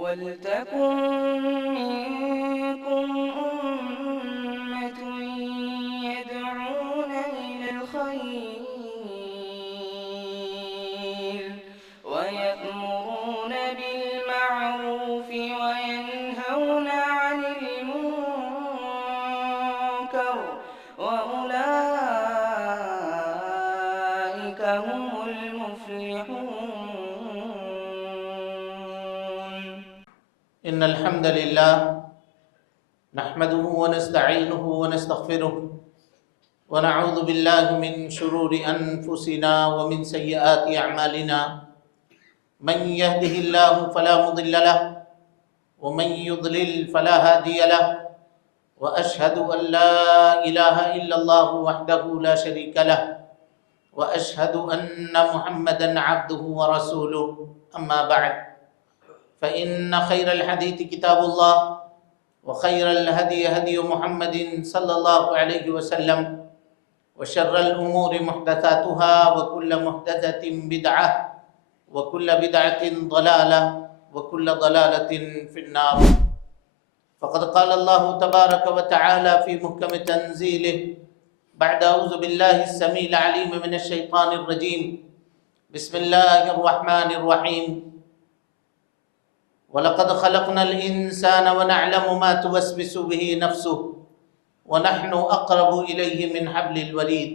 وَلْتَكُن مِّنكُمْ أُمَّةٌ يَدْعُونَ إِلَى الْخَيْرِ وَيَأْمُرُونَ بِالْمَعْرُوفِ وَيَنْهَوْنَ عَنِ الْمُنكَرِ وَأُولَٰئِكَ هُمُ الْمُفْلِحُونَ. إن الحمد لله نحمده ونستعينه ونستغفره ونعوذ بالله من شرور أنفسنا ومن سيئات أعمالنا من يهده الله فلا مضل له ومن يضلل فلا هادي له وأشهد أن لا إله إلا الله وحده لا شريك له وأشهد أن محمدا عبده ورسوله أما بعد فإن خير الحديث كتاب الله وخير الهدي هدي محمد صلى الله عليه وسلم وشر الأمور محدثاتها وكل محدثة بدعة وكل بدعة ضلالة وكل ضلالة في النار. فقد قال الله تبارك وتعالى في محكم تنزيله بعد أعوذ بالله السميع العليم من الشيطان الرجيم بسم الله الرحمن الرحيم وَلَقَدْ خَلَقْنَا الْإِنسَانَ وَنَعْلَمُ مَا تُوَسْوِسُ بِهِ نَفْسُهُ وَنَحْنُ أَقْرَبُ إِلَيْهِ مِنْ حَبْلِ الْوَرِيدِ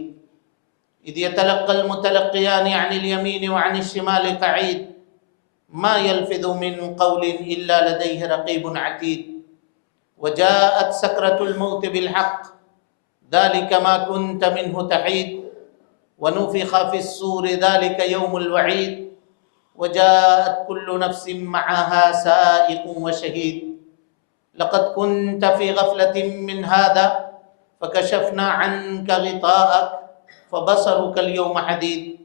إِذْ يَتَلَقَّى الْمُتَلَقِّيَانِ عَنِ الْيَمِينِ وَعَنِ الشِّمَالِ قَعِيدٌ مَا يَلْفِظُ مِنْ قَوْلٍ إِلَّا لَدَيْهِ رَقِيبٌ عَتِيدٌ وَجَاءَتْ سَكْرَةُ الْمَوْتِ بِالْحَقِّ ذَلِكَ مَا كُنْتَ مِنْهُ تَحِيدُ وَنُفِخَ فِي الصُّورِ ذَلِكَ يَوْمُ الْوَعِيدِ وجاءت كل نفس معها سائق وشهيد لقد كنت في غفلة من هذا فكشفنا عنك غطاءك فبصرك اليوم حديد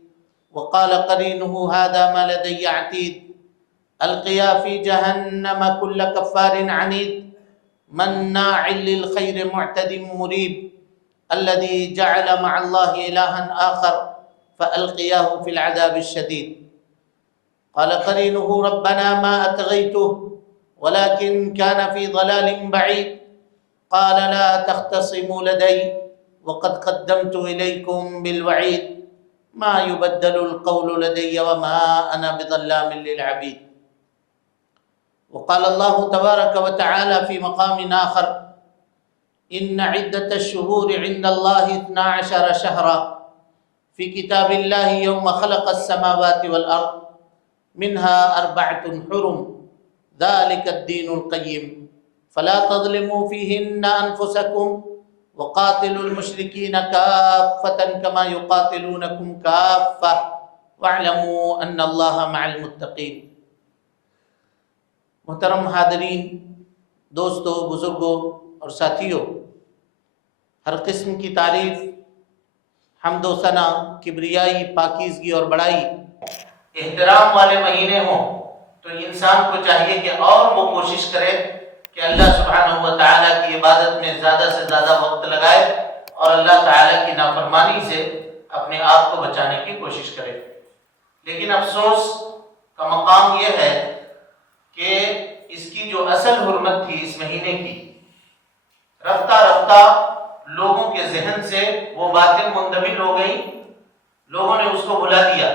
وقال قرينه هذا ما لدي عتيد ألقيا في جهنم كل كفار عنيد مناع للخير معتد مريب الذي جعل مع الله إلها آخر فألقياه في العذاب الشديد قال قرينه ربنا ما أطغيته ولكن كان في ضلال بعيد قال لا تختصموا لدي وقد قدمت إليكم بالوعيد ما يبدل القول لدي وما أنا بظلام للعبيد. وقال الله تبارك وتعالى في مقام آخر إن عدة الشهور عند الله 12 شهرا في كتاب الله يوم خلق السماوات والأرض منها 4 حرم ذلك الدين القيم فلا تظلموا فيهن أنفسكم وقاتلوا المشركين كافة كما يقاتلونكم كافة واعلموا أن الله مع المتقين. محترم حاضرین، دوستو، بزرگوں اور ساتھیوں، ہر قسم کی تعریف، حمد و ثنا، کبریائی، پاکیزگی اور بڑائی احترام والے مہینے ہوں تو انسان کو چاہیے کہ اور وہ کوشش کرے کہ اللہ سبحانہ و تعالیٰ کی عبادت میں زیادہ سے زیادہ وقت لگائے اور اللہ تعالیٰ کی نافرمانی سے اپنے آپ کو بچانے کی کوشش کرے. لیکن افسوس کا مقام یہ ہے کہ اس کی جو اصل حرمت تھی اس مہینے کی، رفتہ رفتہ لوگوں کے ذہن سے وہ باتیں منتقل ہو گئی، لوگوں نے اس کو بھلا دیا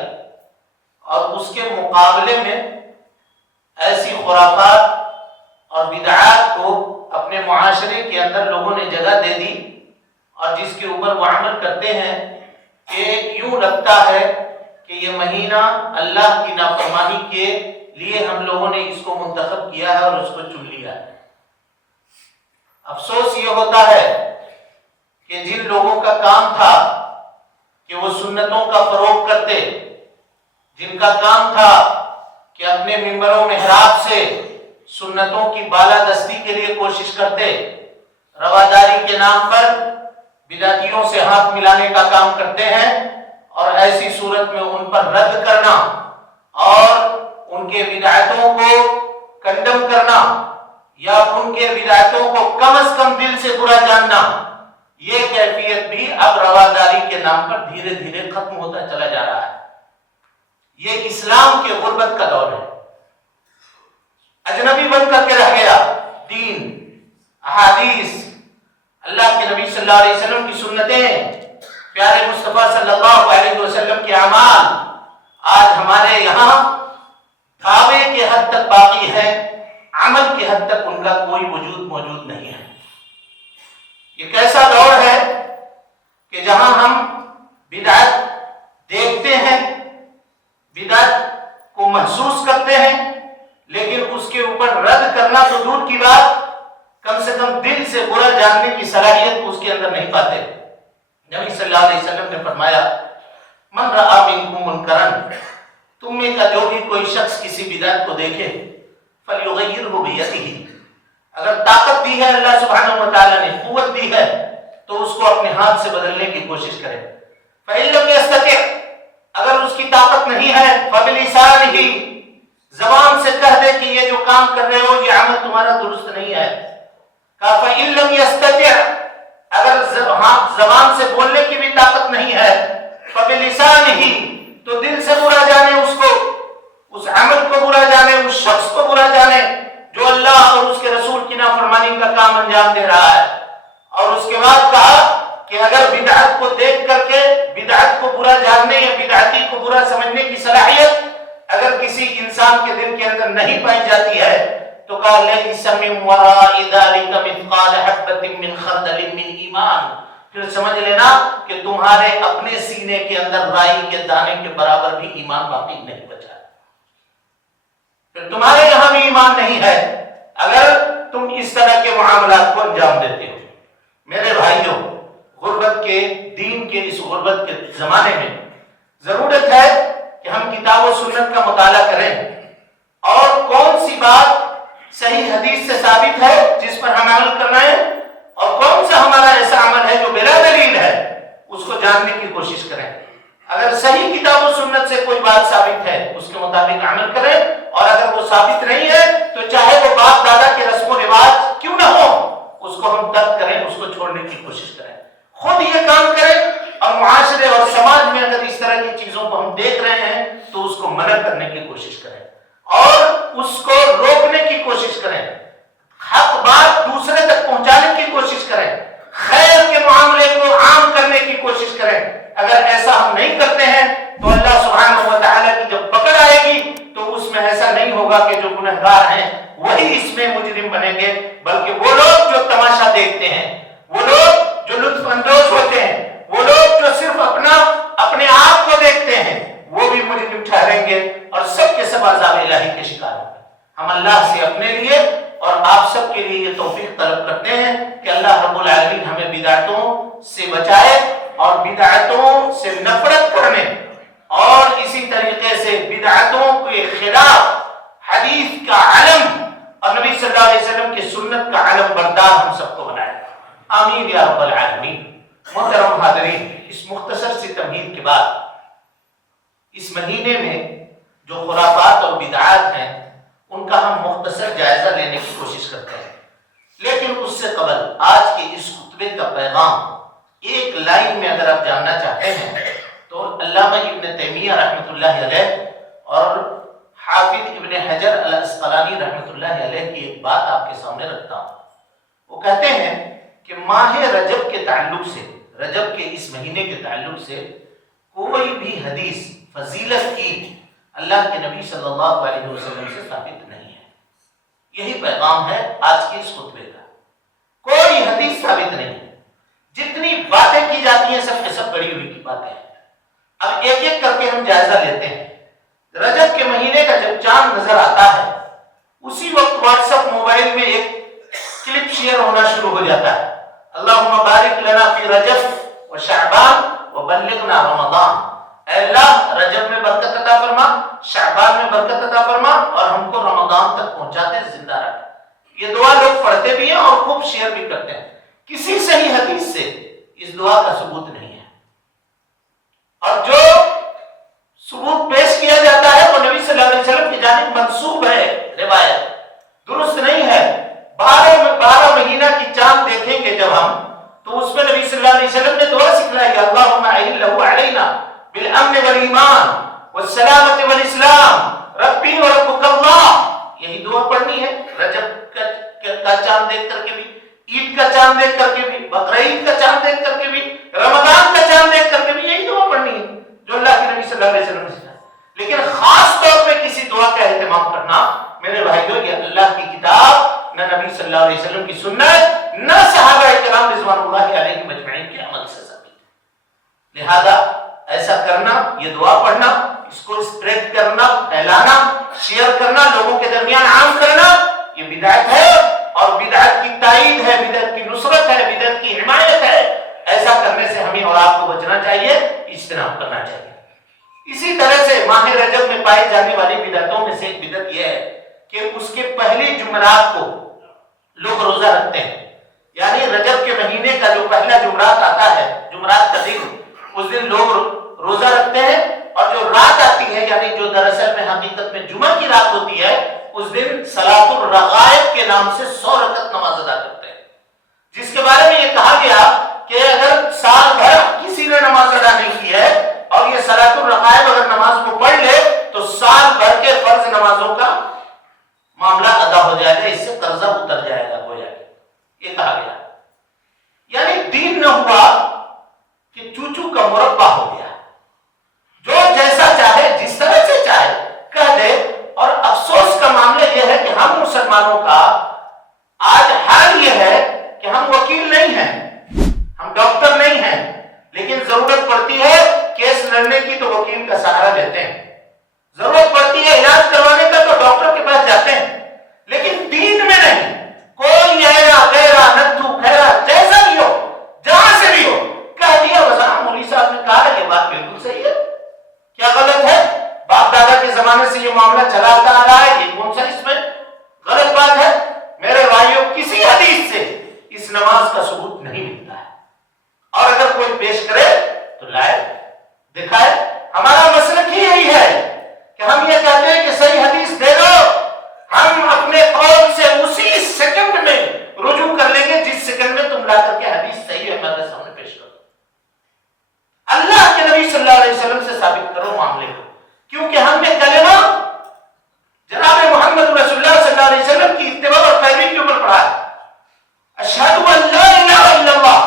اور اس کے مقابلے میں ایسی خرافات اور بدعات کو اپنے معاشرے کے اندر لوگوں نے جگہ دے دی اور جس کے اوپر وہ عمل کرتے ہیں کہ یوں لگتا ہے کہ یہ مہینہ اللہ کی نافرمانی کے لیے ہم لوگوں نے اس کو منتخب کیا ہے اور اس کو چن لیا ہے. افسوس یہ ہوتا ہے کہ جن لوگوں کا کام تھا کہ وہ سنتوں کا فروغ کرتے، جن کا کام تھا کہ اپنے ممبر و محراب سے سنتوں کی بالادستی کے لیے کوشش کرتے، رواداری کے نام پر بدعتیوں سے ہاتھ ملانے کا کام کرتے ہیں اور ایسی صورت میں ان پر رد کرنا اور ان کے بدعتوں کو کنڈم کرنا یا ان کے بدعتوں کو کم از کم دل سے برا جاننا، یہ کیفیت بھی اب رواداری کے نام پر دھیرے دھیرے ختم ہوتا چلا جا رہا ہے. یہ اسلام کے غربت کا دور ہے. اجنبی بن کر کے رہ گیا. دین، احادیث، اللہ کے نبی صلی اللہ علیہ وسلم کی سنتیں، پیارے مصطفیٰ صلی اللہ علیہ وسلم کے اعمال آج ہمارے یہاں دعوے کے حد تک باقی ہے، عمل کے حد تک ان کا کوئی وجود موجود نہیں ہے. یہ کیسا دور ہے کہ جہاں ہم بدعت دیکھتے ہیں، بدعت کو محسوس کرتے ہیں، لیکن اس کے اوپر رد کرنا تو دور کی بات، کم سے کم دل سے برا جاننے کی صلاحیت اس کے اندر نہیں پاتے. نبی صلی اللہ علیہ وسلم نے فرمایا من رأى منکم منکرا، تم میں کا جو بھی کوئی شخص کسی بدعت کو دیکھے فلیغیرہ بیدہ، اگر طاقت دی ہے اللہ سبحانہ و تعالیٰ نے، قوت دی ہے، تو اس کو اپنے ہاتھ سے بدلنے کی کوشش کرے. فإن لم يستطع، اگر اس کی طاقت نہیں ہے فبلسانہ، زبان سے کہہ دے کہ یہ جو کام کر رہے ہو یہ عمل تمہارا درست نہیں ہے. کہا فإن لم يستطع، اگر زبان سے بولنے کی بھی طاقت نہیں ہے فبلسانہ، تو دل سے برا جانے اس کو، اس عمل کو برا جانے، اس شخص کو برا جانے جو اللہ اور اس کے رسول کی نافرمانی کا کام انجام دے رہا ہے. اور اس کے بعد کہا کہ اگر بدعت کو دیکھ کر کے بدعت کو برا جاننے یا بدعتی کو برا سمجھنے کی صلاحیت اگر کسی انسان کے دل کے اندر نہیں پائی جاتی ہے تو کہا لیس من وراء ذلک مثقال حبۃ من خردل من ایمان، پھر سمجھ لینا کہ تمہارے اپنے سینے کے اندر رائی کے دانے کے برابر بھی ایمان باقی نہیں بچا، پھر تمہارے یہاں بھی ایمان نہیں ہے اگر تم اس طرح کے معاملات کو انجام دیتے ہو. میرے بھائیوں، غربت کے دین کے اس غربت کے زمانے میں ضرورت ہے کہ ہم کتاب و سنت کا مطالعہ کریں اور کون سی بات صحیح حدیث سے ثابت ہے جس پر ہم عمل کرنا ہے اور کون سا ہمارا ایسا عمل ہے جو بلا دلیل ہے اس کو جاننے کی کوشش کریں. اگر صحیح کتاب و سنت سے کوئی بات ثابت ہے اس کے مطابق عمل کریں، اور اگر وہ ثابت نہیں ہے تو چاہے وہ باپ دادا کے رسم و رواج کیوں نہ ہو اس کو ہم ترک کریں، اس کو چھوڑنے کی کوشش کریں. خود یہ کام کریں اور معاشرے اور سماج میں اگر اس طرح کی چیزوں کو ہم دیکھ رہے ہیں تو اس کو منع کرنے کی کوشش کریں اور اس کو روکنے کی کوشش کریں، حق بات دوسرے تک پہنچانے کی کوشش کریں، خیر کے معاملے کو عام کرنے کی کوشش کریں. اگر ایسا ہم نہیں کرتے ہیں تو اللہ سبحانہ و تعالیٰ کی جب پکڑ آئے گی تو اس میں ایسا نہیں ہوگا کہ جو گنہگار ہیں وہی اس میں مجرم بنیں گے، بلکہ وہ لوگ جو تماشا دیکھتے ہیں، وہ لوگ جو لطف اندوز ہوتے ہیں، وہ لوگ جو صرف اپنے آپ کو دیکھتے ہیں وہ بھی مجرم ٹھہریں گے اور سب کے سب عذاب الہی کے شکار ہوں گے. ہم اللہ سے اپنے لیے اور آپ سب کے لیے یہ توفیق طلب کرتے ہیں کہ اللہ رب العالمین ہمیں بدعتوں سے بچائے اور بدعتوں سے نفرت کرنے اور اسی طریقے سے بدعتوں کے خلاف حدیث کا علم اور نبی صلی اللہ علیہ وسلم کی سنت کا علم بردار ہم سب کو بنائے. آمین یا رب العالمین. محترم حاضرین، اس مختصر سی تمہید کے بعد اس مہینے میں جو خرافات اور بدعات ہیں ان کا ہم مختصر جائزہ لینے کی کوشش کرتے ہیں، لیکن اس سے قبل آج کے اس خطبے کا پیغام ایک لائن میں اگر آپ جاننا چاہتے ہیں تو علامہ ابن تیمیہ رحمۃ اللہ علیہ اور حافظ ابن حجر الاسقلانی رحمۃ اللہ علیہ کی ایک بات آپ کے سامنے رکھتا ہوں. وہ کہتے ہیں کہ ماہ رجب کے تعلق سے، رجب کے اس مہینے کے تعلق سے کوئی بھی حدیث فضیلت کی اللہ کے نبی صلی اللہ علیہ وسلم سے ثابت نہیں ہے. یہی پیغام ہے آج کے اس خطبے کا. کوئی حدیث ثابت نہیں ہے. جتنی باتیں کی جاتی ہیں سب کے سب بڑی ہوئی کی باتیں ہیں. اب ایک ایک کر کے ہم جائزہ لیتے ہیں. رجب کے مہینے کا جب چاند نظر آتا ہے اسی وقت واٹس ایپ موبائل میں ایک کلپ شیئر ہونا شروع ہو جاتا ہے، اللہم بارک لنا فی رجب و شعبان و بلغنا رمضان. اے اللہ رجب میں برکت عطا فرما، شعبان میں برکت عطا فرما اور ہم کو رمضان تک پہنچاتے زندہ رکھ. یہ دعا لوگ پڑھتے بھی ہیں اور خوب شیئر بھی کرتے ہیں. کسی صحیح حدیث سے اس دعا کا ثبوت نہیں ہے، اور جو ثبوت پیش کیا جاتا ہے وہ نبی صلی اللہ علیہ وسلم کی جانب منسوب ہے، روایت درست نہیں ہے. 12 مہینہ کی چاند دیکھیں گے جب ہم تو اس میں نبی صلی اللہ علیہ وسلم نے دعا سکھلائی ہے، اللہم اعلہ علینا بالامن والایمان والسلامت والاسلام ربی وربک اللہ. یہی دعا پڑھنی پڑھنی ہے، رجب کا چاند دیکھ کر کے بھی، عید کا چاند دیکھ کر کے بھی، بقرعید کا چاند دیکھ کر کے بھی، رمضان کا چاند دیکھ کر کے بھی یہی دعا پڑھنی ہے جو اللہ کے نبی صلی اللہ علیہ وسلم نے سکھایا۔ لیکن خاص طور پہ کسی دعا کا اہتمام کرنا میرے بھائیوں، یہ اللہ کی کتاب، نہ نبی صلی اللہ علیہ وسلم کی سنت، نہ صحابہ کرام رضوان اللہ علیہ مجمعین کے عمل سے ثابت ہے۔ لہذا ایسا کرنا، یہ دعا پڑھنا، اس کو اسپریڈ کرنا، پھیلانا، شیئر کرنا، لوگوں کے درمیان عام کرنا، یہ بدعت ہے، اور بدعت کی تائید ہے، بدعت کی نصرت ہے، بدعت کی حمایت ہے۔ ایسا کرنے سے ہمیں اور آپ کو بچنا چاہیے، اجتناب کرنا چاہیے۔ اسی طرح سے ماہ رجب میں پائی جانے والی بدعتوں میں سے ایک بدعت یہ ہے کہ اس کے پہلی جمعرات کو لوگ روزہ رکھتے ہیں، یعنی رجب کے مہینے کا جو پہلا جمعرات آتا ہے، جمعرات کا دن، اس دن لوگ روزہ رکھتے ہیں، اور جو رات آتی ہے، یعنی جو دراصل میں حقیقت میں جمعہ کی رات ہوتی ہے، اس دن صلاۃ الرغائب کے نام سے 100 رکعت نماز ادا کرتے ہیں، جس کے بارے میں یہ کہا گیا کہ اگر سال بھر کسی نے نماز ادا نہیں کی ہے اور یہ صلاۃ الرغائب اگر نماز کو پڑھ لے تو سال بھر کے فرض نمازوں کا معاملہ ادا ہو جائے گا، اس سے قرضہ اتر جائے گا، گویا یہ کہا گیا۔ یعنی دین نہ ہوا کہ چوچو کا مربع ہو گیا، جو جیسا چاہے جس طرح سے چاہے کہہ دے۔ اور افسوس کا معاملہ یہ ہے کہ ہم مسلمانوں کا آج حال یہ ہے کہ ہم وکیل نہیں ہیں، ہم ڈاکٹر نہیں ہیں، لیکن ضرورت پڑتی ہے کیس لڑنے کی تو وکیل کا سہارا لیتے ہیں، ضرورت پڑتی ہے علاج کروانے کا تو ڈاکٹر کے پاس جاتے ہیں، لیکن دین میں نہیں۔ کوئی ایرا غیرا ندو خیرا جیسا بھی ہو، جہاں سے بھی ہو، کہہ دیا بس ہاں مولوی صاحب نے کہا یہ بات بالکل صحیح ہے، کیا غلط ہے؟ باپ دادا کے زمانے سے یہ معاملہ چلا آتا آ رہا ہے، یہ کون سا اس میں غلط بات ہے؟ میرے بھائیوں، کسی حدیث سے اس نماز کا ثبوت نہیں ملتا ہے، اور اگر کوئی پیش کرے تو لائے دکھائے۔ ہمارا مسلک ہی یہی ہے کہ ہم یہ کہتے ہیں کہ صحیح حدیث دے دو، ہم اپنے قول سے اسی سیکنڈ میں رجوع کر لیں گے جس سیکنڈ میں تم لا کر کے حدیث صحیح ہے ہمارے سامنے پیش کرو۔ اللہ کے نبی صلی اللہ علیہ وسلم سے ثابت کرو معاملے کو، کیونکہ ہم نے کلمہ جناب محمد رسول اللہ صلی اللہ علیہ وسلم کی اتباع اور پیروی کے اوپر پڑھا ہے۔ اشہد ان لا الہ الا اللہ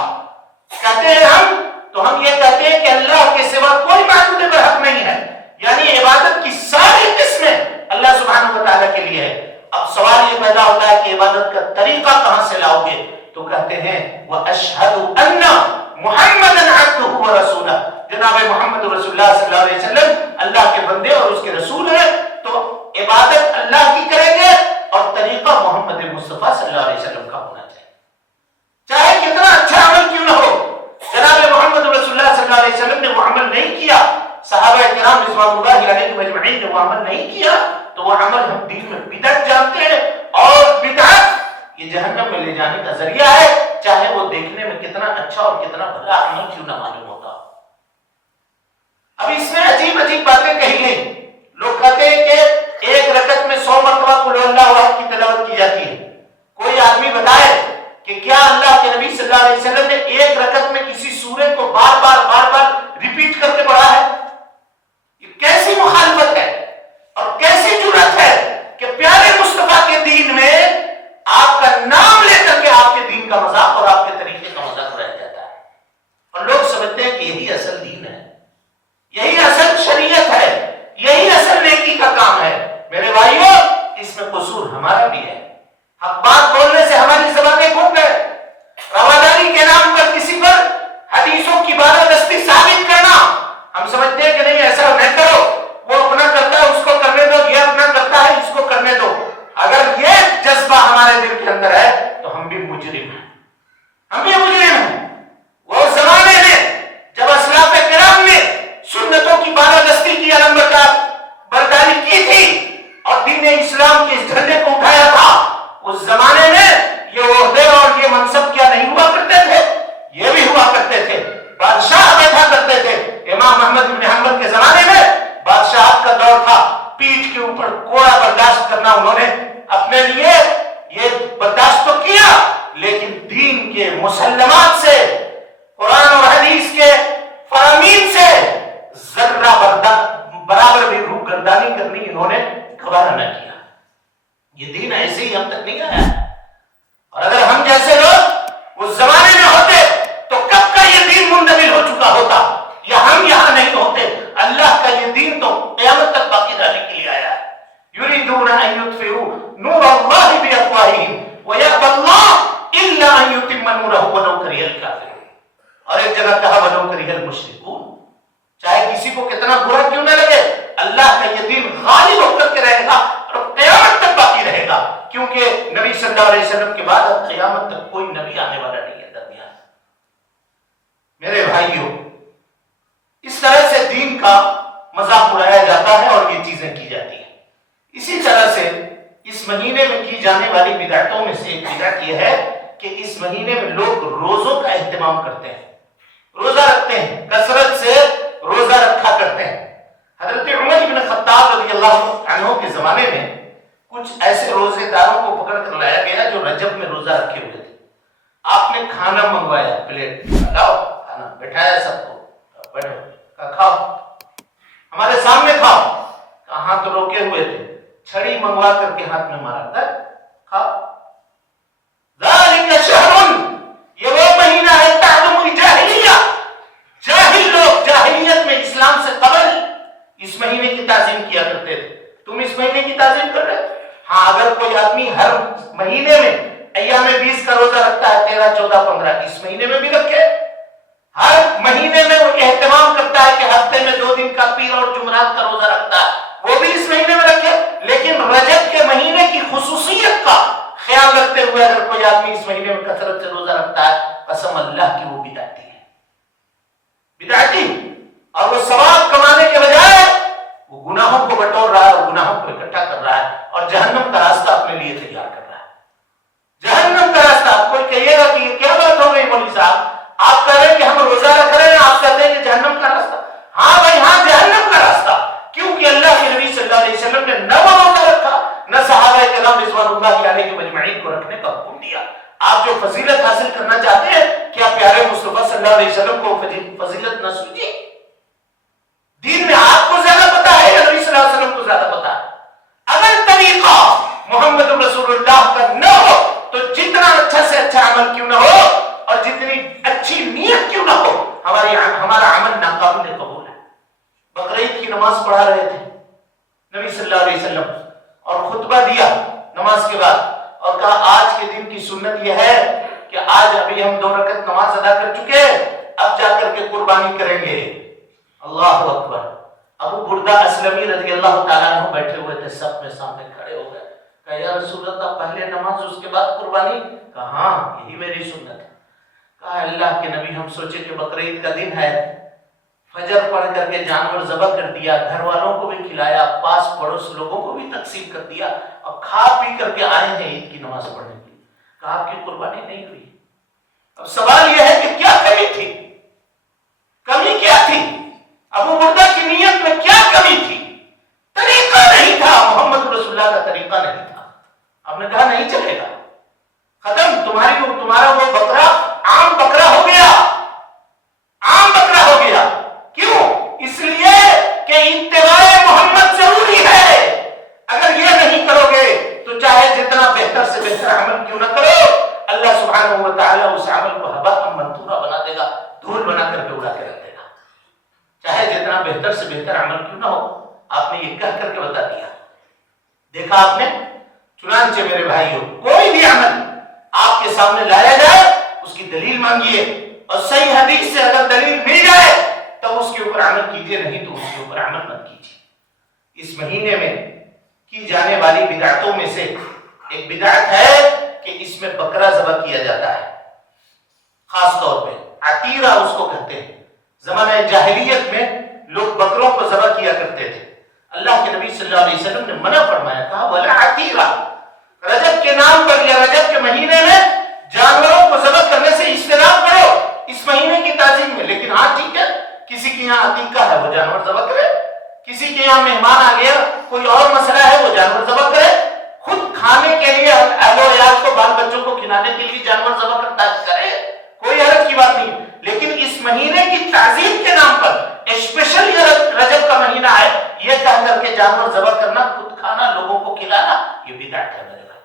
کہتے ہیں ہم، تو ہم یہ کہتے ہیں کہ اللہ کے سوا کوئی معبود برحق نہیں ہے، یعنی عبادت کی ساری قسمیں اللہ سبحانہ و تعالیٰ کے لیے ہے۔ اب سوال یہ پیدا ہوتا ہے کہ عبادت کا طریقہ کہاں سے لاؤ گے؟ تو کہتے ہیں وَأَشْهَدُ أَنَّ مُحَمَّدًا عَبْدُهُ وَرَسُولُهُ، جناب محمد رسول اللہ صلی اللہ علیہ وسلم اللہ کے بندے اور اس کے رسول ہیں، تو عبادت اللہ کی کریں گے اور طریقہ محمد مصطفیٰ صلی اللہ علیہ وسلم کا ہونا چاہیے، چاہے کتنا اچھا عمل کیوں نہ ہو۔ جناب محمد رسول اللہ صلی اللہ علیہ وسلم نے وہ عمل نہیں کیا، صحابہ کرام رضوان اللہ علیہ مجمعین نے وہ عمل نہیں کیا، تو وہ عمل ہم دین میں بدعت جانتے ہیں، اور بدعت یہ جہنم میں لے جانے کا ذریعہ ہے، چاہے وہ دیکھنے میں کتنا اچھا اور کتنا بھلا عمل کیوں نہ معلوم ہوتا۔ اب اس میں عجیب عجیب باتیں کہی گئی، لوگ کہتے ہیں کہ ایک رکعت میں 100 مرتبہ قل اللہ احد کی تلاوت کی جاتی ہے۔ کوئی آدمی بتائے کہ کیا اللہ کے نبی صلی اللہ علیہ وسلم نے ایک رکعت میں کسی سورے کو بار بار ریپیٹ کر کے پڑھا ہے؟ یہ کیسی مخالفت ہے اور کیسی جرأت ہے کہ پیارے مصطفیٰ کے دین میں آپ کا نام لے کر کے آپ کے دین کا مذاق اور آپ کے طریقے کا مذاق رہ جاتا ہے، اور لوگ سمجھتے ہیں کہ یہی اصل دین ہے، یہی اصل شریعت ہے، یہی اصل نیکی کا کام ہے۔ میرے بھائیوں، اس میں قصور ہمارا بھی ہے، حق بات بولنے سے ہماری زبانیں گھٹ گئے، رواداری کے نام پر کسی پر حدیثوں کی بالادستی ثابت کرنا، ہم سمجھتے ہیں کہ نہیں ایسا نہ کرو، وہ اپنا کرتا ہے اس کو کرنے دو، یہ اپنا کرتا ہے اس کو کرنے دو۔ اگر یہ جذبہ ہمارے دل کے اندر ہے تو ہم بھی مجرم ہیں، ہم بھی مجرم ہیں۔ وہ زمانے میں جب اسلاف کرام نے سنتوں کی بالادستی کی علم برداری کی تھی اور دین اسلام کے اس جھنڈے کو اٹھایا تھا، اس زمانے میں یہ عہدے اور یہ منصب کیا نہیں ہوا کرتے تھے؟ یہ بھی ہوا کرتے تھے، بادشاہ بیٹھا کرتے تھے۔ امام احمد بن حنبل کے زمانے میں بادشاہت کا دور تھا، پیٹھ کے اوپر کوڑا برداشت کرنا انہوں نے اپنے لیے یہ برداشت تو کیا، لیکن دین کے مسلمان انگریزی ہم تک نہیں آیا. اور اگر ہم جیسے لوگ اس زمانے میں ہوتے تو کب کا یہ دین منتقل ہو چکا ہوتا, یا ہم یہاں نہیں ہوتے. اللہ کا یہ دین تو قیامت تک باقی رہنے کے لیے آیا ہے. یریدون ان یطفئوا نور اللہ بافواہہم ویأبی اللہ الا ان یتم نورہ ولو کرہ الکافرون. اور ایک جگہ کہا ولو کرہ المشرکون, چاہے کسی کو کتنا برا کیوں نہ لگے, اللہ کا یہ دین غالب ہو کر کے رہے گا اور قیامت تک باقی رہے گا, کیونکہ نبی صلی اللہ علیہ وسلم کے بعد اب قیامت تک کوئی نبی آنے والا نہیں ہے درمیان. میرے بھائیوں, اس طرح سے دین کا مذاق اڑایا جاتا ہے اور یہ چیزیں کی جاتی ہیں. اسی طرح سے اس مہینے میں کی جانے والی بدعتوں میں سے ایک بدعت یہ ہے کہ اس مہینے میں لوگ روزوں کا اہتمام کرتے ہیں, روزہ رکھتے ہیں, کثرت سے روزہ رکھا کرتے ہیں. حضرت عمر بن خطاب رضی اللہ عنہ کے زمانے میں کچھ ایسے روزے داروں کو پکڑ کر لایا گیا جو رجب میں روزہ رکھے ہوئے تھے. آپ نے کھانا منگوایا, پلیٹ لاؤ کھانا, بٹھایا سب کو, بیٹھو کھاؤ, ہمارے سامنے کھاؤ. ہاتھ روکے ہوئے تھے, چھڑی منگوا کر کے ہاتھ میں مارا تھا, کھاؤ. ذالک شہر, یہ وہ مہینہ ہے تعلم الجاہلیہ, جاہل لوگ جاہلیت میں اسلام سے قبل اس مہینے کی تعظیم کیا کرتے تھے. تم اس مہینے کی تعظیم کر رہے. ہاں, اگر کوئی آدمی ہر مہینے میں ایام 20 کا روزہ رکھتا ہے, 13, 14, 15, اس مہینے میں بھی رکھے. ہر مہینے میں وہ اہتمام کرتا ہے کہ ہفتے میں 2 دن کا پیر اور جمعرات کا روزہ رکھتا ہے, وہ بھی اس مہینے میں رکھے. لیکن رجب کے مہینے کی خصوصیت کا خیال رکھتے ہوئے اگر کوئی آدمی اس مہینے میں کثرت سے روزہ رکھتا ہے, قسم اللہ کی وہ بدعتی ہے, بدعتی. اور وہ ثواب کمانے کے بجائے وہ گناہوں کو بٹور رہا ہے اور گناہوں کو اکٹھا کر رہا ہے اور جہنم کا راستہ اپنے لیے تیار کر رہا ہے. جہنم کا راستہ. آپ کوئی کہیے گا کہ یہ کیا بات ہو گئی مولوی صاحب, آپ کہہ رہے ہیں کہ ہم روزہ رکھ رہے ہیں, آپ کہتے ہیں کہ جہنم کا راستہ. ہاں بھائی, ہاں جہنم کا راستہ, کیونکہ اللہ کے نبی صلی اللہ علیہ وسلم نے نہ وہ روزہ رکھا, نہ صحابہ کرام رضوان اللہ علیہم اجمعین کو رکھنے کا حکم دیا. آپ جو فضیلت حاصل کرنا چاہتے ہیں, کیا پیارے مصطفیٰ صلی اللہ علیہ وسلم کو فضیلت نہ سوچیے. دین میں آپ کو زیادہ پتا ہے یا نبی صلی اللہ علیہ وسلم کو زیادہ پتا ہے؟ اگر طریقہ محمد رسول اللہ کا نہ ہو تو جتنا اچھا سے اچھا عمل کیوں نہ ہو اور جتنی اچھی نیت کیوں نہ ہو, ہمارا عمل ناقابل قبول ہے. بقرعید کی نماز پڑھا رہے تھے نبی صلی اللہ علیہ وسلم اور خطبہ دیا نماز کے بعد اور کہا آج کے دن کی سنت یہ ہے کہ آج ابھی ہم 2 رکعت نماز ادا کر چکے, اب جا کر کے قربانی کریں گے. اللہ اکبر. ابو بردہ اسلمی رضی اللہ تعالیٰ عنہ بیٹھے ہوئے تھے, سب میں سامنے کھڑے ہو گئے. کہا یا رسول اللہ, پہلے نماز اس کے بعد قربانی؟ کہا ہاں, یہی میری سنت ہے. کہا اللہ کے نبی, ہم سوچے کہ بقرعید کا دن ہے, فجر پڑھ کر کے جانور ذبح کر دیا, گھر والوں کو بھی کھلایا, پاس پڑوس لوگوں کو بھی تقسیم کر دیا, اور کھا پی کر کے آئے ہیں عید کی نماز پڑھنے کے لیے. کہا آپ کی قربانی نہیں ہوئی. اب سوال یہ ہے کہ کیا کمی تھی, کمی کیا تھی؟ ابو بردہ کی نیت میں کیا کمی تھی؟ طریقہ نہیں تھا, محمد رسول اللہ کا طریقہ نہیں تھا. آپ نے کہا نہیں چلے گا, ختم, تمہارا وہ بکرا عام بکرا ہو گیا, عام بکرا ہو گیا. کیوں؟ اس لیے کہ اتباع محمد ضروری ہے. اگر یہ نہیں کرو گے تو چاہے جتنا بہتر سے بہتر عمل کیوں نہ کرو, اللہ سبحانہ و تعالیٰ اس عمل کو ہباء منثورا بنا دے گا, دھول بنا کر کے اڑا کے رکھ دے گا. چاہے جتنا بہتر سے بہتر عمل کیوں نہ ہو. آپ نے یہ کہہ کر کے بتا دیا. دیکھا آپ نے. چنانچہ میرے بھائیوں, کوئی بھی عمل آپ کے سامنے لایا جائے اس کی دلیل مانگیے, اور صحیح حدیث سے اگر دلیل مل جائے تو اس کے اوپر عمل کیجیے, نہیں تو اس کے اوپر عمل مت کیجیے. اس مہینے میں کی جانے والی بدعتوں میں سے ایک بدعت ہے کہ اس میں بکرا ذبح کیا جاتا ہے. خاص طور پہ عتیرہ اس کو کہتے ہیں. زمانہ جاہلیت میں لوگ بکروں کو ذبح کیا کرتے تھے. اللہ کے نبی صلی اللہ علیہ وسلم نے منع فرمایا, کہا ولا عتیرہ, رجب کے نام پر یا رجب کے مہینے میں جانوروں کو ذبح کرنے سے اجتناب کرو اس مہینے کی تعظیم میں. لیکن ہاں ٹھیک ہے, کسی کے یہاں عقیقہ ہے وہ جانور ذبح کرے, کسی کے یہاں مہمان آ گیا, کوئی اور مسئلہ ہے وہ جانور ذبح کرے, خود کھانے کے لیے اہل و عیال کو, بال بچوں کو کھلانے کے لیے جانور ذبح کرتا کرے, کوئی حرج کی بات نہیں. لیکن اس مہینے کی تعظیم کے نام پر اسپیشل یہ رجب کا مہینہ ہے, یہ کہہ کر کے جانور ذبح کرنا, خود کھانا, لوگوں کو کھلانا, یہ بدعت ہے میرے بھائی.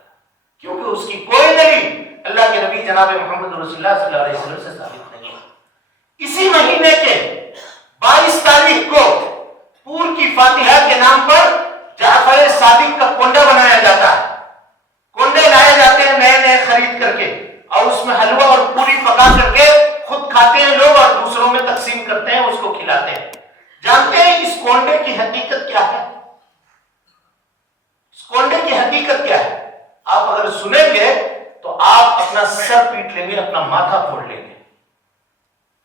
اس کی کوئی دلیل اللہ کے نبی جناب محمد رسول اللہ صلی اللہ علیہ وسلم سے ثابت نہیں ہے۔ اسی مہینے کے 22 تاریخ کو پور کی فاتحہ کے نام پر جعفر صادق کا کنڈا بنایا جاتا ہے۔ کنڈے لائے جاتے ہیں نئے نئے خرید کر کے، اور اس میں حلوہ اور پوری پکا کر کے خود کھاتے ہیں لوگ اور دوسروں میں تقسیم کرتے ہیں، اس کو کھلاتے ہیں۔ جانتے ہیں اس کنڈے کی حقیقت کیا ہے؟ اس کنڈے کی حقیقت کیا ہے؟ آپ اگر سنیں گے تو آپ اپنا سر پیٹ لیں گے، اپنا ماتھا پھوڑ لیں گے،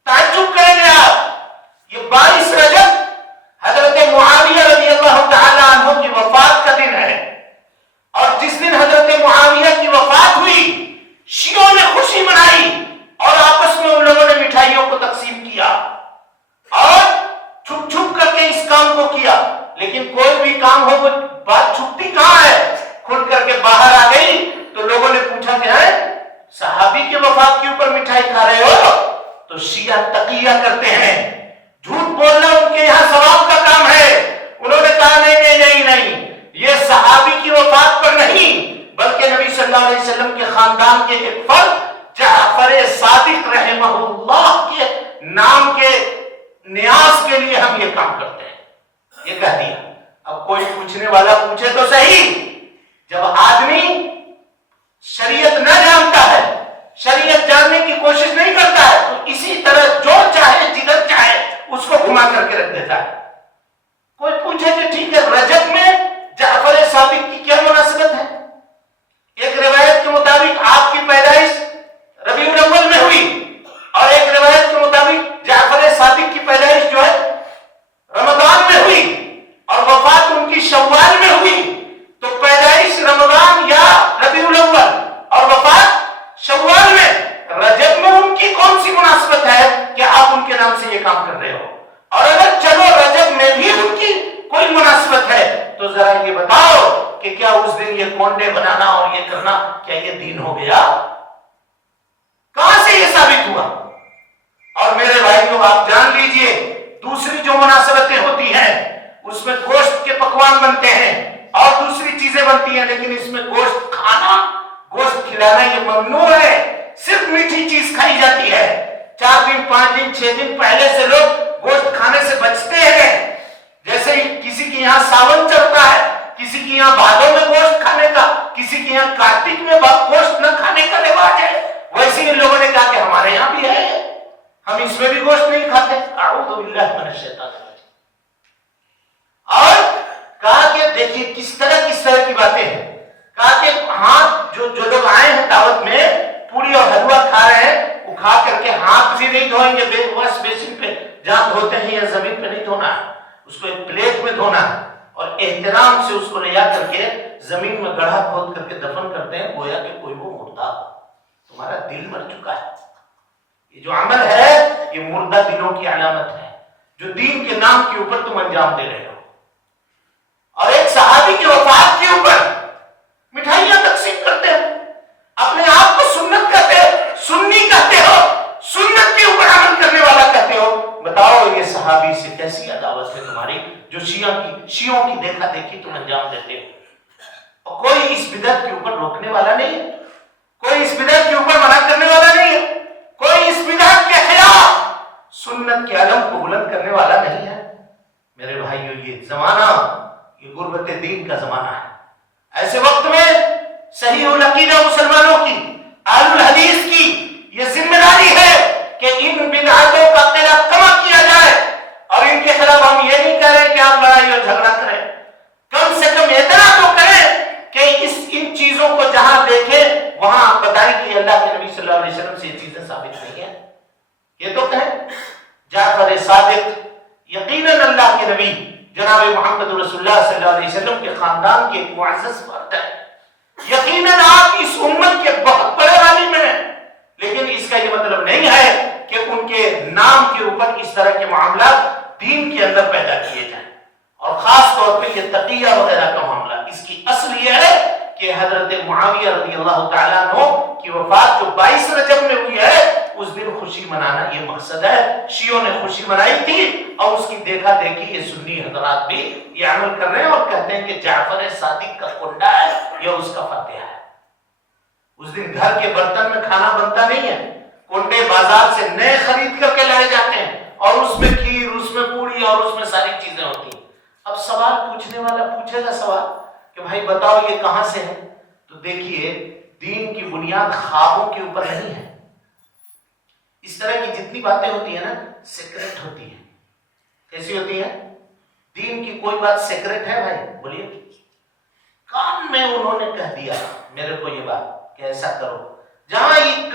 تعجب کریں گے آپ۔ یہ 22 رجب حضرت معاویہ رضی اللہ تعالی عنہ کی وفات کا دن ہے، اور جس دن حضرت معاویہ کی وفات ہوئی شیعوں نے خوشی منائی اور آپس میں ان لوگوں نے مٹھائیوں کو تقسیم کیا اور چھپ چھپ کر کے اس کام کو کیا۔ لیکن کوئی بھی کام ہو وہ بات چھپتی کہاں ہے، کھل کر کے باہر آ گئی تو لوگوں نے پوچھا کہ ہے صحابی کے وفات کے اوپر مٹھائی کھا رہے ہو؟ تو شیعہ تقیہ کرتے ہیں، جھوٹ بولنا ان کے یہاں ثواب کا کام ہے۔ انہوں نے کہا نہیں نہیں نہیں نہیں، یہ صحابی کی وفات پر نہیں بلکہ نبی صلی اللہ علیہ وسلم کے خاندان کے ایک فرد جعفر صادق رحمہ اللہ کے نام کے نیاز کے لیے ہم یہ کام کرتے ہیں، یہ کہہ دیا۔ اب کوئی پوچھنے والا پوچھے تو صحیح، جب آدمی شریعت نہ جانتا ہے، شریعت جاننے کی کوشش نہیں کرتا ہے، تو اسی طرح جو چاہے جدھر چاہے اس کو گھما کر کے رکھ دیتا ہے۔ کوئی پوچھے کہ ٹھیک ہے رجب میں جعفر صادق کی کیا مناسبت ہے؟ ایک روایت کے مطابق آپ کی پیدائش ربیع الاول میں ہوئی، اور ایک روایت کے مطابق جعفر صادق کی پیدائش جو ہے رمضان میں ہوئی اور وفات ان کی شوال میں ہوئی۔ تو پیدائش رمضان یا ربیع الاول اور وفات شوال میں، رجب میں ان کی کون سی مناسبت ہے کہ آپ ان کے نام سے یہ کام کر رہے ہو؟ اور اگر چلو رجب میں بھی ان کی کوئی مناسبت ہے تو ذرا یہ بتاؤ کہ کیا اس دن یہ کونڈے بنانا اور یہ کرنا کیا یہ دین ہو گیا؟ کہاں سے یہ ثابت ہوا؟ اور میرے بھائیوں آپ جان لیجئے دوسری جو مناسبتیں ہوتی ہیں اس میں گوشت کے پکوان بنتے ہیں اور دوسری چیزیں بنتی ہیں، لیکن اس میں گوشت کھانا، گوشت کھلانا یہ ممنوع ہے۔ صرف میٹھی چیز کھائی جاتی ہے۔ 4 دن 5 دن 6 دن پہلے سے لوگ گوشت کھانے سے بچتے ہیں۔ جیسے کسی کے یہاں ساون چڑھتا ہے، کسی کے یہاں بھادو میں گوشت کھانے کا، کسی کے یہاں کارتک میں گوشت نہ کھانے کا رواج ہے، ویسے ہی لوگوں نے کہا کہ ہمارے یہاں بھی ہے، ہم اس میں بھی گوشت نہیں کھاتے۔ اعوذ باللہ من الشیطان الرجیم۔ اور کہا کہ دیکھیے کس طرح کی باتیں ہیں۔ کہا کہ ہاتھ جو لوگ آئے ہیں دعوت میں پوری اور حلوہ کھا رہے ہیں، وہ کھا کر کے ہاتھ بھی نہیں دھوئیں گے، واش بیسن پہ جہاں دھوتے ہیں یا زمین پہ نہیں دھونا ہے، اس کو ایک پلیٹ میں دھونا ہے، اور احترام سے اس کو لے جا کر کے زمین میں گڑھا کھود کر کے دفن کرتے ہیں، گویا کہ کوئی وہ مردہ، تمہارا دل مر چکا ہے۔ یہ جو عمل ہے یہ مردہ دلوں کی علامت ہے جو دین کے نام کے اوپر تم انجام دے رہے ہو۔ اور ایک صحابی کی وفات کے اوپر مٹھائیاں تقسیم کرتے ہو، اپنے آپ کو سنت کہتے ہو، سنی کہتے ہو، سنت کے اوپر عمل کرنے والا کہتے ہو۔ بتاؤ یہ صحابی سے کیسی عداوت ہے تمہاری جو شیعوں کی دیکھا دیکھی تم انجام دیتے ہو؟ اور کوئی اس بدعت کے اوپر روکنے والا نہیں ہے، کوئی اس بدعت کے اوپر منع کرنے والا نہیں ہے، کوئی اس بدعت کے خلاف سنت کے علم کو بلند کرنے والا نہیں ہے۔ میرے بھائیو یہ زمانہ یہ غربت دین کا زمانہ ہے۔ ایسے وقت میں صحیح العقیدہ مسلمانوں کی، اہل الحدیث کی یہ ذمہ داری ہے کہ ان بدعتوں کا قلع کما کیا جائے، اور ان کے خلاف ہم یہ نہیں کہہ رہے کہ آپ لڑائی اور جھگڑا کریں، کم سے کم اتنا تو کریں کہ ان چیزوں کو جہاں دیکھیں وہاں آپ بتائیں کہ اللہ کے نبی صلی اللہ علیہ وسلم سے یہ چیزیں ثابت نہیں ہیں۔ یہ تو کہیں جعفر صادق یقیناً اللہ کے نبی جناب محمد رسول اللہ صلی اللہ علیہ وسلم کے خاندان کے ایک معزز فرد ہے، یقیناً آپ اس امت کے بہت بڑے عالم ہیں، لیکن اس کا یہ مطلب نہیں ہے کہ ان کے نام کے اوپر اس طرح کے معاملات دین کے اندر پیدا کیے جائیں، اور خاص طور پہ یہ تقیہ وغیرہ کا معاملہ۔ اس کی اصل یہ ہے کہ حضرت معاویہ رضی اللہ تعالیٰ عنہ کی وفات جو 22 رجب میں ہوئی ہے اس دن خوشی منانا یہ مقصد ہے۔ شیعوں نے خوشی منائی تھی اور اس کی دیکھا دیکھی یہ سنی حضرات بھی یہ عمل کر رہے ہیں اور کہتے ہیں کہ جعفر صادق کا کنڈا ہے یہ اس کا فاتحہ ہے۔ اس دن گھر کے برتن میں کھانا بنتا نہیں ہے، کنڈے بازار سے نئے خرید کر کے لائے جاتے ہیں، اور اس میں کھیر، اس میں پوڑی اور اس میں ساری چیزیں ہوتی ہیں۔ اب سوال پوچھنے والا پوچھے گا سوال کہ بھائی بتاؤ یہ کہاں سے ہے؟ تو دیکھیے دین کی بنیاد خوابوں کے اوپر نہیں ہے۔ اس طرح کی جتنی باتیں ہوتی ہیں نا سیکرٹ ہوتی ہیں۔ کیسی ہوتی ہے؟ دین کی کوئی بات سیکرٹ ہے بھائی؟ بولیے۔ کان میں انہوں نے کہہ دیا میرے کو یہ بات کہ ایسا کرو، جہاں یہ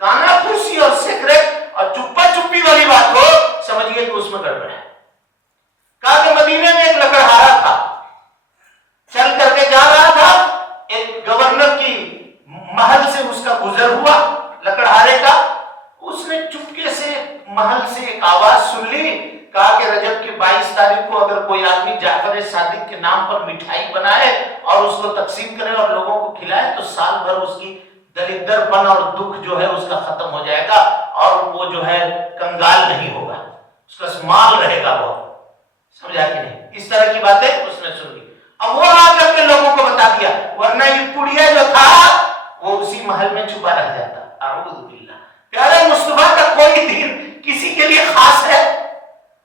کانا پھوسی اور سیکرٹ اور چپا چپی والی بات ہو، سمجھیے کہ اس میں گڑبڑ ہے۔ کہا کہ مدینے میں ایک لکڑہارا تھا، چل کر کے جا رہا تھا، ایک گورنر کی محل سے اس کا گزر ہوا لکڑہارے کا، اس نے چپکے سے محل سے ایک آواز سن لی، کہا کہ رجب کی 22 تاریخ کو اگر کوئی آدمی جعفر صادق کے نام پر مٹھائی بنائے اور اس کو تقسیم کرے اور لوگوں کو کھلائے تو سال بھر اس کی دلیدر پن اور دکھ جو ہے اس کا ختم ہو جائے گا اور وہ جو ہے کنگال نہیں ہوگا، اس کا مال رہے گا۔ وہ سمجھا کہ نہیں؟ اس طرح کی باتیں اس نے سن لی۔ اب وہ آ کر کے لوگوں کو بتا دیا، ورنہ یہ پڑیا جو تھا وہ اسی محل میں چھپا رہ جاتا۔ اعوذ باللہ۔ پیارے مصطفیٰ کا کوئی دین کسی کے لیے خاص ہے؟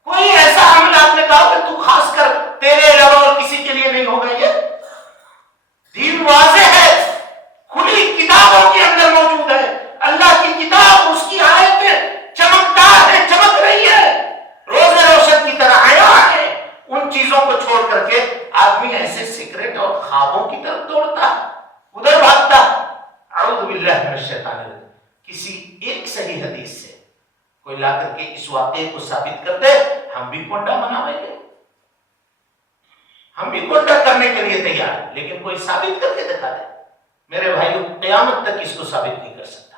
کوئی ایسا عمل آپ نے کہا کہ تو خاص کر تیرے علاوہ اور کسی کے لیے نہیں ہوگا؟ یہ دین واضح ہے، کھلی کتابوں کے اندر موجود ہے۔ اللہ کی کتاب، اس کی آیتیں چمکدار ہے، چمک رہی ہے، روز روشن کی طرح آیا ہے۔ ان چیزوں کو چھوڑ کر کے آدمی ایسے سیکرٹ اور خوابوں کی طرف دوڑتا، ادھر بھاگتا۔ اعوذ باللہ من الشیطان الرجیم۔ کسی ایک صحیح حدیث سے کوئی لا کر کے اس واقعے کو ثابت کر دے، ہم بھی کنڈا مناویں گے، ہم بھی کنڈا کرنے کے لیے تیار ہیں، لیکن کوئی ثابت کر کے دکھا دے، میرے بھائیو قیامت تک اس کو ثابت نہیں کر سکتا۔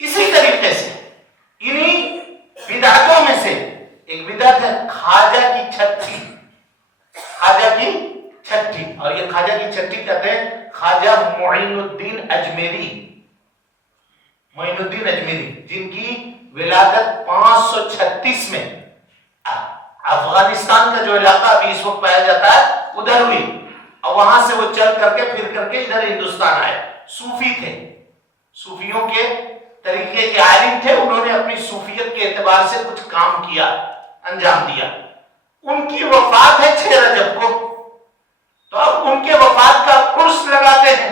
اسی طریقے سے انہی بدعتوں میں سے ایک بدعت ہے خواجہ کی چھٹی۔ خواجہ کی چھٹی، اور یہ خواجہ کی چھٹی کہتے ہیں خواجہ معین الدین اجمیری، معین الدین اجمیری، جن کی ولادت 536 میں افغانستان کا جو علاقہ ابھی اس وقت پایا جاتا ہے ادھر ہوئی، اور وہاں سے وہ چل کر کے پھر کر کے ادھر ہندوستان آئے۔ صوفی تھے، صوفیوں کے طریقے کے عالم تھے، انہوں نے اپنی صوفیت کے اعتبار سے کچھ کام کیا، انجام دیا۔ ان کی وفات ہے 6 رجب کو، تو اب ان کے وفات کا عرس لگاتے ہیں،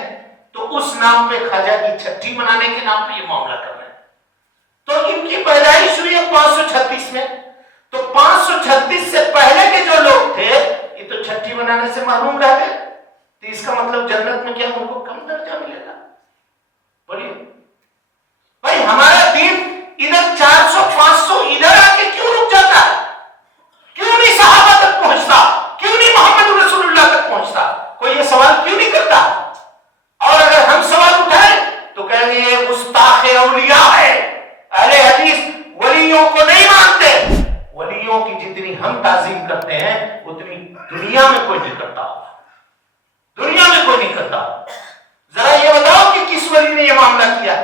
تو اس نام پہ خواجہ کی چھٹی منانے کے نام پہ یہ معاملہ کر رہے ہیں۔ تو ان کی پیدائش ہوئی ہے 536 میں، تو 536 سے پہلے کے جو لوگ تھے یہ تو چھٹی منانے سے محروم رہ گئے، تو اس کا مطلب جنت میں کیا ان کو کم درجہ ملے گا؟ بولیے بھائی، ہمارا دین ادھر 400 500 ادھر آ کے کیوں رک جاتا ہے؟ کیوں نہیں صحابہ تک پہنچتا؟ کیوں نہیں محمد رسول اللہ تک پہنچتا؟ کوئی یہ سوال کیوں نہیں کرتا؟ اور اگر ہم سوال اٹھائیں تو کہیں گے یہ گستاخ اولیاء ہے، اہل حدیث ولیوں کو نہیں مانتے۔ ولیوں کی جتنی ہم تعظیم کرتے ہیں اتنی دنیا میں کوئی نہیں کرتا، دنیا میں کوئی نہیں کرتا۔ ذرا یہ بتاؤ کہ کس ولی نے یہ معاملہ کیا؟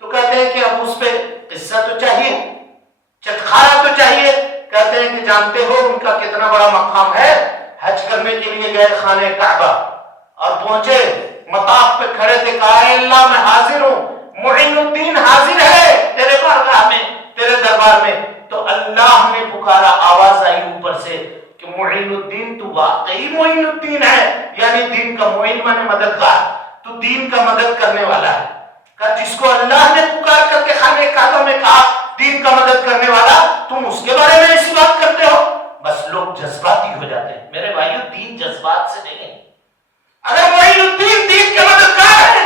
تو کہتے ہیں کہ اب اس پہ قصہ تو چاہیے، چٹخارا تو چاہیے۔ کہتے ہیں کہ جانتے ہو ان کا کتنا بڑا مقام ہے، حج کرنے کے لیے گئے خانہ کعبہ اور پہنچے، مطاف پہ کھڑے تھے، کہا اے اللہ میں حاضر ہوں، معین الدین حاضر ہے تیرے بارگاہ میں، تیرے دربار میں۔ تو اللہ نے پکارا، آواز آئی اوپر سے کہ معین الدین تو واقعی معین الدین ہے، یعنی دین کا معین مانے مددگار، تو دین کا مدد کرنے والا ہے۔ کہ جس کو اللہ نے پکار کر کے خانہ کعبہ میں کہا دین کا مدد کرنے والا، تم اس کے بارے میں ایسی بات کرتے ہو؟ بس لوگ جذباتی ہو جاتے ہیں۔ میرے بھائیو دین جذبات سے نہیں ہے۔ اگر معین الدین دین کے مددگار ہے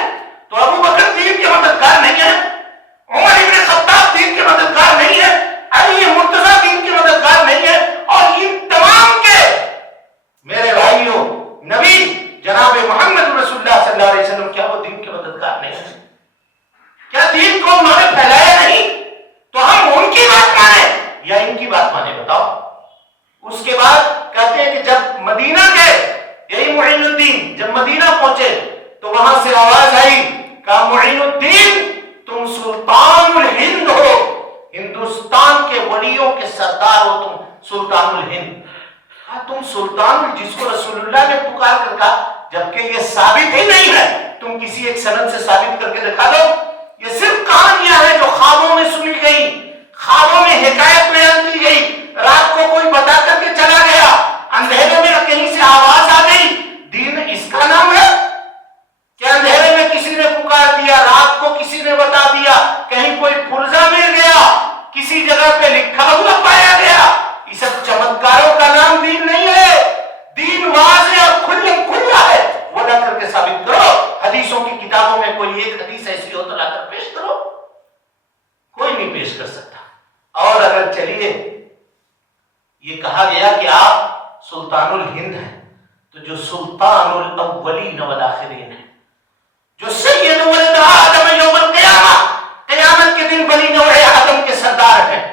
تو ابو بکر دین کے مددگار نہیں ہے، عمر ابن خطاب دین کے مددگار نہیں ہے، علی مرتضیٰ دین کے مددگار نہیں ہے، اور ان تمام کے میرے بھائیو نبی جناب محمد رسول اللہ صلی اللہ علیہ وسلم کیا وہ دین کے مددگار نہیں ہیں؟ کیا دین کو انہوں نے پھیلایا نہیں؟ تو ہم ان کی بات مانیں یا ان کی بات مانیں؟ بتاؤ۔ اس کے بعد کہتے ہیں کہ جب مدینہ گئے، یہی معین الدین جب مدینہ پہنچے تو وہاں سے آواز آئی، کہا معین الدین تم سلطان الہند ہو، ہندوستان کے ولیوں کے سردار ہو، تم سلطان الہند۔ کہا تم سلطان، جس کو رسول اللہ نے پکار کر کہا، جبکہ یہ ثابت ہی نہیں ہے تم کسی ایک سند سے ثابت کر کے دکھا دو. یہ صرف کہانیاں ہیں جو خوابوں میں سنی گئی, خوابوں میں حکایت بیان کی گئی, رات کو کوئی بتا کر کے چلا گیا, اندھیرے میں کہیں سے آواز آ گئی. دین اس کا نام ہے کہ اندھیرے میں کسی نے پکار دیا, رات کو کسی نے بتا دیا, کہیں کوئی پرزہ مل گیا, کسی جگہ پہ لکھا ہوا پایا گیا. یہ سب چمتکاروں کا نام دین نہیں ہے. دین واضح اور کھلا ہے, وہ لا کر کے ثابت کرو. حدیثوں کی کتابوں میں کوئی ایک حدیث ایسی ہو تو لا کر پیش کرو. کوئی نہیں پیش کر سکتا. اور اگر چلیے یہ کہا گیا کہ آپ سلطان الہند ہیں, تو جو سلطان الاولین والآخرین ہیں, جو سید ولد آدم یوم القیامہ, قیامت کے دن بنی نوع آدم کے سردار ہیں,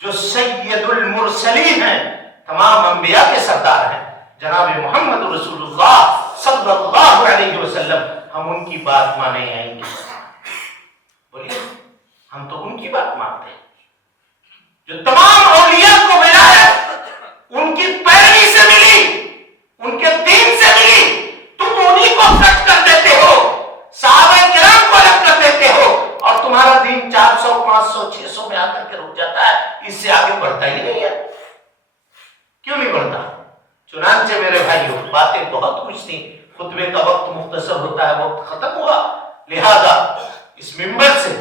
جو سید المرسلین ہیں, تمام انبیاء کے سردار ہیں, جناب محمد رسول اللہ صلی اللہ علیہ وسلم, ہم ان کی بات مانے آئیں گے. بولیے, ہم تو ان کی بات مانتے ہیں جو تمام اولیاء کو ولایت ان کی پیروی سے ملی, ان کے دین سے ملی. تم انہی کو کٹ کر دیتے ہو, صحابہ کرام کو الگ کر دیتے ہو, اور تمہارا دین 400 500 600 میں آ کر کے رک جاتا ہے. اس سے آگے بڑھتا ہی نہیں ہے. کیوں نہیں بڑھتا؟ چنانچہ میرے بھائیوں, باتیں بہت کچھ تھیں, خطبے کا وقت مختصر ہوتا ہے, وقت ختم ہوا. لہذا اس منبر سے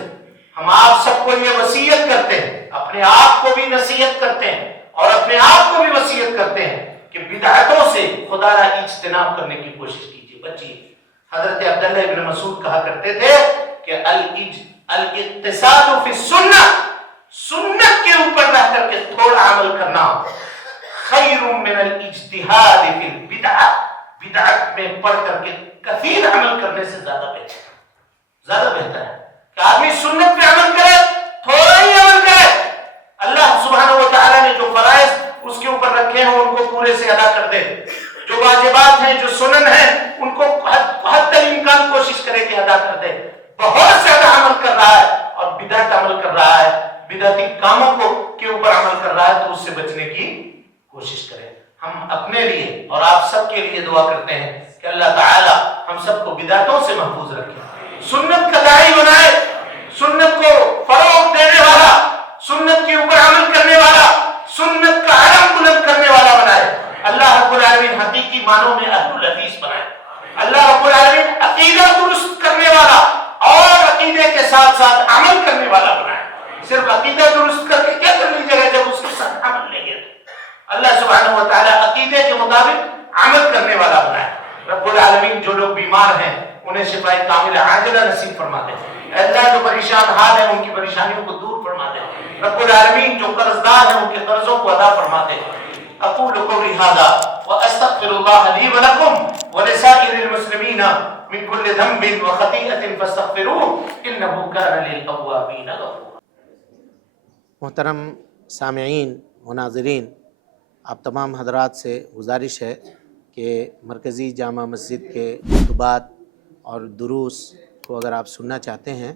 ہم آپ سب کو یہ وصیت کرتے ہیں, اپنے آپ کو بھی نصیحت کرتے ہیں اور اپنے آپ کو بھی وصیت کرتے ہیں کہ بدعتوں سے خدا را اجتناب کرنے کی کوشش کیجیے, بچیے. حضرت عبداللہ ابن مسعود کہا کرتے تھے کہ الاقتصاد فی السنہ, سنت کے اوپر رہ کر کے تھوڑا عمل کرنا خیر من الاجتہاد فی البدعہ, بدعت میں پڑھ کر کے کثیر عمل کرنے سے زیادہ بہتر ہے کہ آدمی سنت پہ عمل کرے, تھوڑا ہی عمل کرے. اللہ سبحانہ و تعالیٰ نے جو فرائض اس کے اوپر رکھے ہیں ان کو پورے سے ادا کر دے, جو واجبات ہیں, جو سنن ہیں, ان کو حد الامکان کوشش کرے کہ ادا کر دے. بہت زیادہ عمل کر رہا ہے اور بدعت عمل کر رہا ہے, بدعتی کاموں کے اوپر عمل کر رہا ہے, تو اس سے بچنے کی کوشش کرے. ہم اپنے لیے اور آپ سب کے لیے دعا کرتے ہیں کہ اللہ تعالی ہم سب کو بدعتوں سے محفوظ رکھے, سنت کا داعی بنائے, سنت کو فروغ دینے والا, سنت کے اوپر عمل کرنے والا, سنت کا علم بلند کرنے والا بنائے. اللہ رب العالمین حقیقی معنوں میں اہل الحدیث بنائے. اللہ رب العالمین عقیدہ درست کرنے والا اور عقیدے کے ساتھ ساتھ عمل کرنے والا بنائے. صرف عقیدہ درست کر کے کیا کر لیجیے گا جب اس کے ساتھ عمل نہیں ہے. اللہ سبحانہ و تعالی عقیدے کے مطابق عمل کرنے والا بنائے. رب العالمین جو لوگ بیمار ہیں انہیں شفائے کاملہ عاجلہ نصیب فرما دے. اللہ جو پریشان حال ہیں ان کی پریشانیوں کو دور فرما دے. رب العالمین جو قرض دار ہیں ان کے قرضوں کو ادا فرما دے. اقول قولی ھذا واستغفر اللہ لی ولکم ولسائر المسلمین من كل ذنب وخطیئۃ فاستغفروه انه كان للأوابین غفورا. محترم سامعین و ناظرین, آپ تمام حضرات سے گزارش ہے کہ مرکزی جامع مسجد کے خطبات اور دروس کو اگر آپ سننا چاہتے ہیں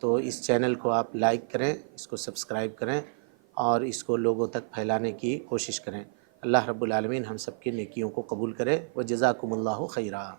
تو اس چینل کو آپ لائک کریں, اس کو سبسکرائب کریں اور اس کو لوگوں تک پھیلانے کی کوشش کریں. اللہ رب العالمین ہم سب کی نیکیوں کو قبول کرے. وجزاکم اللہ خیرا.